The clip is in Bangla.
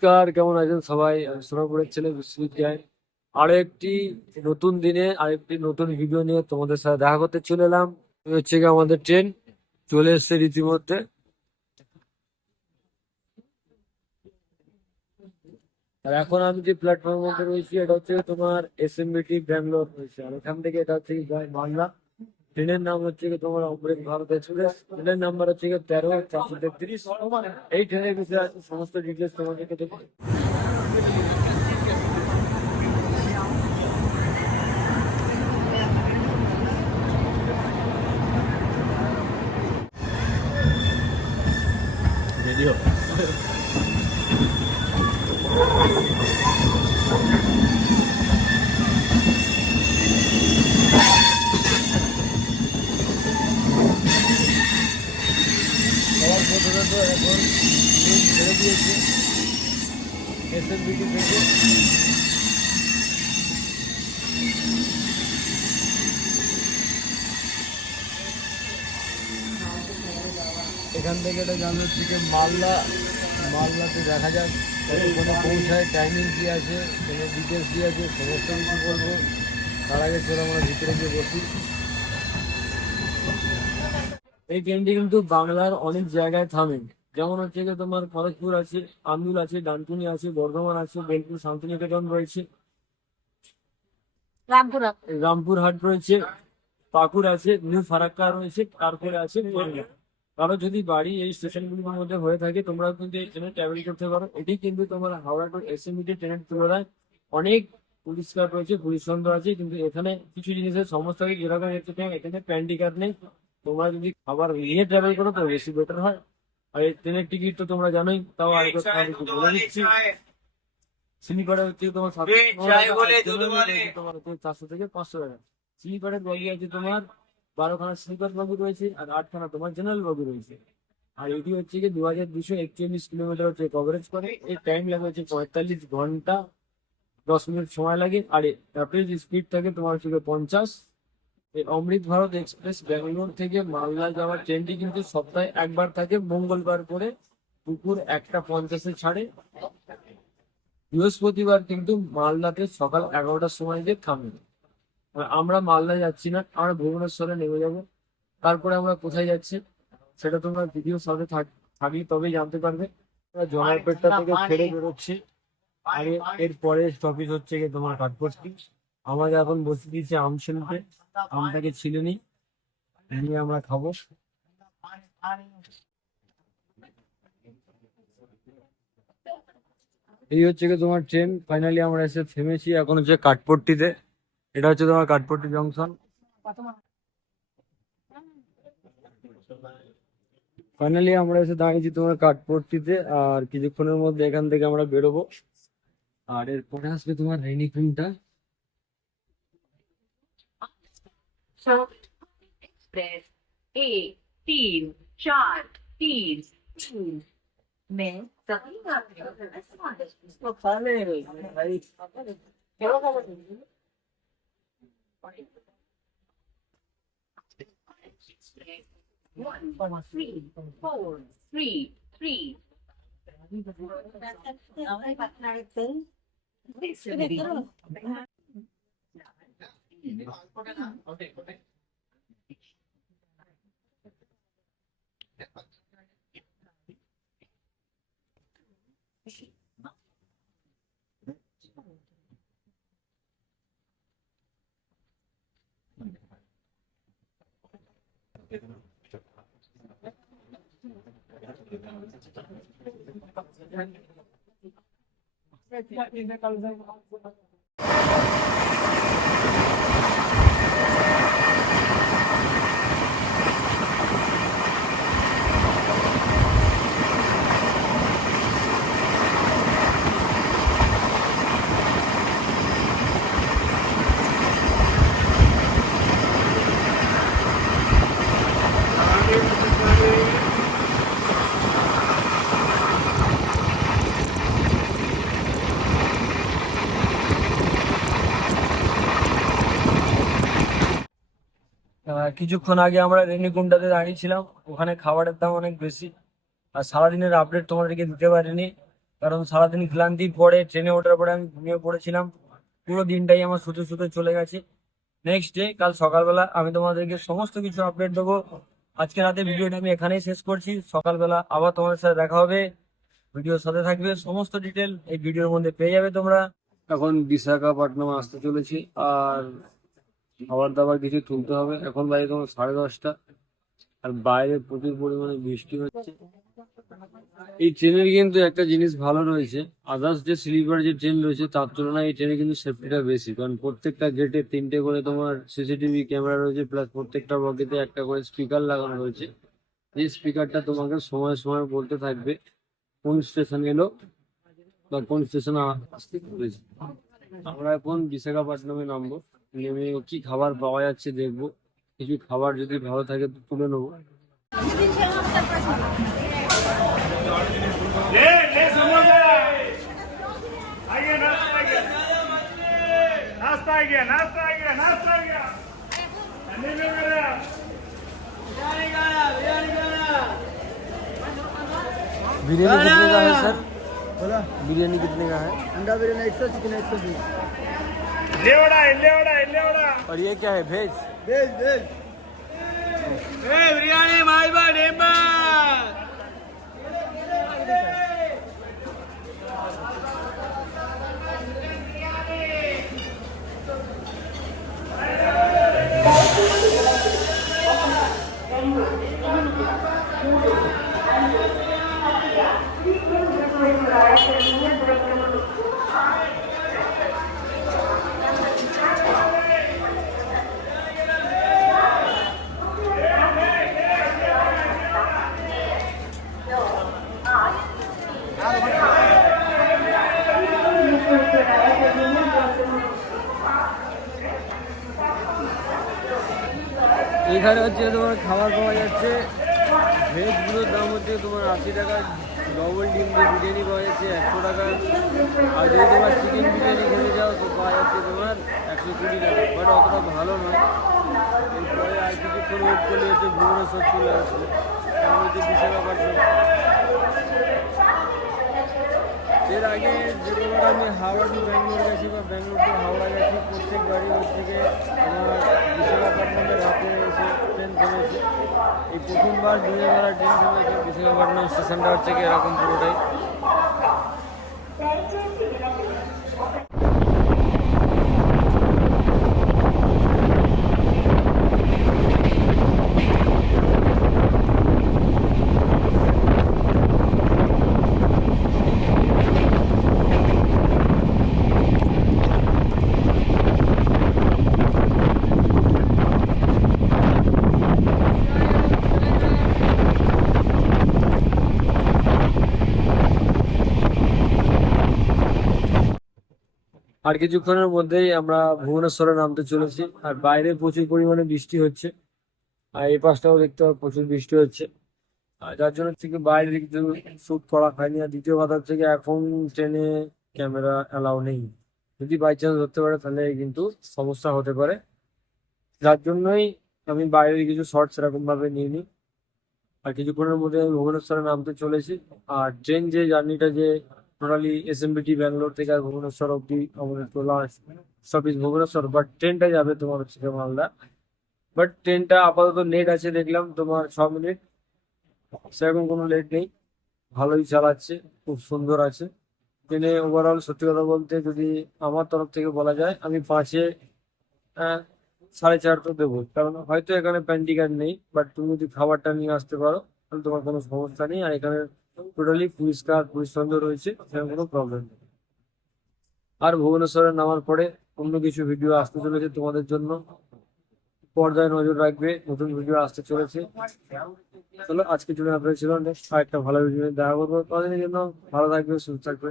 নমস্কার, কেমন আছেন সবাই? আমি সোনাপুরের ছেলে বিশ্বজিৎ জয় আরও একটি নতুন দিনে, আরেকটি নতুন ভিডিও নিয়ে তোমাদের সাথে দেখা করতে চলে এলাম। হচ্ছে গিয়ে আমাদের ট্রেন চলে এসছে রীতিমধ্যে। আর এখন আমি যে প্ল্যাটফর্মের মধ্যে রয়েছি, এটা হচ্ছে তোমার এস এম বিটি ব্যাঙ্গালোর রয়েছে। আর এখান থেকে এটা হচ্ছে গিয়ে বাংলা। ট্রেনের নাম হচ্ছে গিয়ে তোমার অমৃত ভারত এক্সপ্রেস ট্রেনের নাম্বার হচ্ছে গিয়ে তেরো, চারশো তেত্রিশ। এই ট্রেনের বিষয়ে সমস্ত ডিটেলস তোমাদেরকে দেবো রেডিও সবার প্রথমত এখন ট্রেন ছেড়ে দিয়েছে থেকে এখান থেকে এটা জানলো থেকে মালদা মালদাতে দেখা যাক কতক্ষণে পৌঁছায় টাইমিং কি আছে কোনো ডিটেলস কি আছে সমস্ত কিছু বলব। তার আগে চলো আমরা ভিতরে গিয়ে বসি। এই ট্রেনটি কিন্তু বাংলার অনেক জায়গায় থামে। যেমন হচ্ছে গিয়ে তোমার খড়গপুর আছে আন্দুল আছে ডানকুনি আছে বর্ধমান আছে বেলপুর শান্তিনিকেতন রয়েছে। রামপুরা রামপুরহাট রয়েছে পাকুড় আছে নিউ ফারাক্কা রয়েছে তারপরে আছে কারও যদি বাড়ি এই স্টেশনগুলির মধ্যে হয়ে থাকে তোমরা কিন্তু এই ট্রেনে ট্রাভেল করতে পারো। এটি কিন্তু তোমার হাওড়া টু এসএমইটি ট্রেনের তুলনায় অনেক পরিষ্কার রয়েছে পরিচ্ছন্ন আছে। কিন্তু এখানে কিছু জিনিসের সমস্যা যেরকম এখানে প্যান্টি কার্ড নেই। তোমরা যদি খাবার নিয়ে ট্রাভেল করো তো বেশি বেটার হয়। আর এই ট্রেনের টিকিট তো তোমরা জানোই তাও বলে দিচ্ছি। স্লিপারে হচ্ছে তোমার তোমার চারশো থেকে পাঁচশো টাকা। স্লিপারের বগি আছে তোমার বারোখানা স্লিপার বগি রয়েছে আর আটখানা তোমার জেনারেল বগি রয়েছে। আর এটি হচ্ছে দু হাজার দুশো একচল্লিশ কিলোমিটার হচ্ছে কভারেজ করে। এর টাইম লাগে হচ্ছে পঁয়তাল্লিশ ঘণ্টা দশ মিনিট সময় লাগে। আর অ্যাভারেজ স্পিড থাকে তোমার হচ্ছে পঞ্চাশ। এই অমৃত ভারত এক্সপ্রেস ব্যাঙ্গালোর থেকে মালদা যাওয়ার ট্রেনটি কিন্তু সপ্তাহে একবার থাকে, মঙ্গলবার করে দুপুর একটা পঞ্চাশে ছাড়ে। বৃহস্পতিবার কিন্তু মালদাতে সকাল এগারোটার সময় গিয়ে থামবে আমরা মালদা যাচ্ছি না, আমরা ভুবনেশ্বরে নেমে যাব। তারপরে আমরা কোথায় যাচ্ছি সেটা তোমরা ভিডিও সাথে থাক- তবেই জানতে পারবে। আমরা জমারপেটটা থেকে ছেড়ে বেরোচ্ছি। আর এর- পরে স্টপেজ হচ্ছে গিয়ে তোমার কাঠপট্টি। আমাকে এখন বসে দিয়েছে আম শিল্পে আমটাকে ছিলে নিয়ে আমরা খাব। এই হচ্ছে কি তোমার ট্রেন ফাইনালি আমরা এসে থেমেছি এখন হচ্ছে কাঠপট্টিতে। এটা হচ্ছে তোমার কাঠপট্টি জংশন ফাইনালি আমরা এসে দাঁড়িয়েছি তোমার কাঠপট্টিতে আর কিছুক্ষণের মধ্যে এখান থেকে আমরা বেরোবো। আর এরপরে আসবে তোমার রেনিকুনটা एक्सप्रेस एक तीन चार तीन तीन में सभी यात्रियों का स्वागत है। One, three, four, three, three. ちょっと待って。কিছুক্ষণ আগে আমরা রেনিকুন্ডাতে দাঁড়িয়েছিলাম। ওখানে খাবারের দাম অনেক বেশি। আর সারাদিনের আপডেট তোমাদেরকে দিতে পারিনি। কারণ সারাদিন ক্লান্তির পরে ট্রেনে ওঠার পরে আমি ঘুমিয়ে পড়েছিলাম। পুরো দিনটাই আমার শুতে শুতে চলে গেছে। নেক্সট ডে কাল সকালবেলা আমি তোমাদেরকে সমস্ত কিছু আপডেট দেবো। আজকে রাতে ভিডিওটা আমি এখানেই শেষ করছি। সকালবেলা আবার তোমাদের সাথে দেখা হবে। ভিডিওর সাথে থাকবে সমস্ত ডিটেল এই ভিডিওর মধ্যে পেয়ে যাবে তোমরা। এখন বিশাখাপট্টনম আসতে চলেছি। আর খাবার দাবার কিছু তুলতে হবে। এখন বাজে তোমার সাড়ে দশটা। আর বাইরে প্রচুর পরিমাণে বৃষ্টি হচ্ছে। এই ট্রেনের কিন্তু একটা জিনিস ভালো রয়েছে। আদার্স যে স্লিপার যে ট্রেন রয়েছে, তার তুলনায় এই ট্রেনে কিন্তু সেফটিটা বেশি। কারণ প্রত্যেকটা গেটে তিনটে করে তোমার সিসিটিভি ক্যামেরা রয়েছে প্লাস প্রত্যেকটা বগিতে একটা করে স্পিকার লাগানো রয়েছে। যে স্পিকারটা তোমাকে সময় সময় বলতে থাকবে, কোন স্টেশন এলো বা কোন স্টেশনে আসতে আমরা এখন বিশাখাপট্টনমে নামবো। নেমে কি খাবার পাওয়া যাচ্ছে দেখবো কিছু খাবার যদি ভালো থাকে তো তুলে নেবো ले ले समोसा आ गया नाश्ता आ गया नाश्ता आ गया नाश्ता आ गया नाश्ता आ गया ठंडे में मेरा बिरयानी कितने का है सर बिरयानी कितने का है अंडा बिरयानी एक सौ चिकन एक सौ बीस लेवड़ा है लेवड़ा है लेवड़ा और ये क्या है भेज भेज भेज ए बिरयानी माई बा এখানে হচ্ছে তোমার খাবার পাওয়া যাচ্ছে। ভেজগুলোর দাম হচ্ছে তোমার আশি টাকা। ডবল ডিম দিয়ে বিরিয়ানি পাওয়া যাচ্ছে একশো টাকা। আর যদি তোমার চিকেন বিরিয়ানি খেতে যাও তো পাওয়া যাচ্ছে তোমার একশো কুড়ি টাকা। বাট অতটা ভালো নয়। এরপরে আর কিছুক্ষণ ওয়েট করলে হচ্ছে ভুবনেশ্বর চলে আসবে কারণ হচ্ছে বিশাখাপট্টনম এর আগে যেবার আমি হাওড়া টু ব্যাঙ্গালোর গেছি বা ব্যাঙ্গালোর টু হাওড়া গেছি প্রত্যেকবারই হচ্ছে গিয়ে আমার বিশাখাপট্টনমের রাতে এসে ট্রেন থেমেছে এই প্রথমবার বেলা ট্রেন সময় বিশাখাপট্টনম স্টেশনটা হচ্ছে কি এরকম পুরোটাই। আর কিছুক্ষণের মধ্যেই আমরা ভুবনেশ্বরে নামতে চলেছি। আর বাইরে প্রচুর পরিমাণে বৃষ্টি হচ্ছে। আর এই পাশটাও দেখতে পাবো প্রচুর বৃষ্টি হচ্ছে। আর যার জন্য থেকে বাইরে কিছু শ্যুট করা হয়নি। আর দ্বিতীয় কথা হচ্ছে এখন ট্রেনে ক্যামেরা অ্যালাউ নেই। যদি বাই চান্স ধরতে পারে, তাহলে কিন্তু সমস্যা হতে পারে। যার জন্যই আমি বাইরের কিছু শর্ট এরকম ভাবে নিয়ে নিই আর কিছুক্ষণের মধ্যে আমি ভুবনেশ্বরে নামতে চলেছি। আর ট্রেন যে জার্নিটা যে টোটালি এসএমবিটি ব্যাঙ্গালোর থেকে ভুবনেশ্বর অব্দি আমাদের তোলা সার্ভিস ভুবনেশ্বর বাট ট্রেনটা যাবে তোমার হচ্ছে মালদা। বাট ট্রেনটা আপাতত লেট আছে দেখলাম, তোমার ছ মিনিট সেরকম কোনো লেট নেই। ভালোই চালাচ্ছে, খুব সুন্দর আছে। ট্রেনে ওভারঅল সত্যি কথা বলতে যদি আমার তরফ থেকে বলা যায়, আমি পাঁচে সাড়ে চার তো দেবো। কারণ হয়তো এখানে প্যান্টিকার নেই বাট তুমি যদি খাবারটা নিয়ে আসতে পারো, তাহলে তোমার কোনো সমস্যা নেই। আর এখানে টোটালি পরিষ্কার, পরিচ্ছন্ন রয়েছে সেরকম কোনো প্রবলেম নেই। আর ভুবনেশ্বরে নামার পরে অন্য কিছু ভিডিও আসতে চলেছে তোমাদের জন্য। পর্দায় নজর রাখবে, নতুন ভিডিও আসতে চলেছে। চলো, আজকে জন্য আপনার ছিল নেক্সট আর একটা ভালো ভিডিও দেখা করব। তোমাদের জন্য ভালো থাকবে, সুস্থ থাকবে।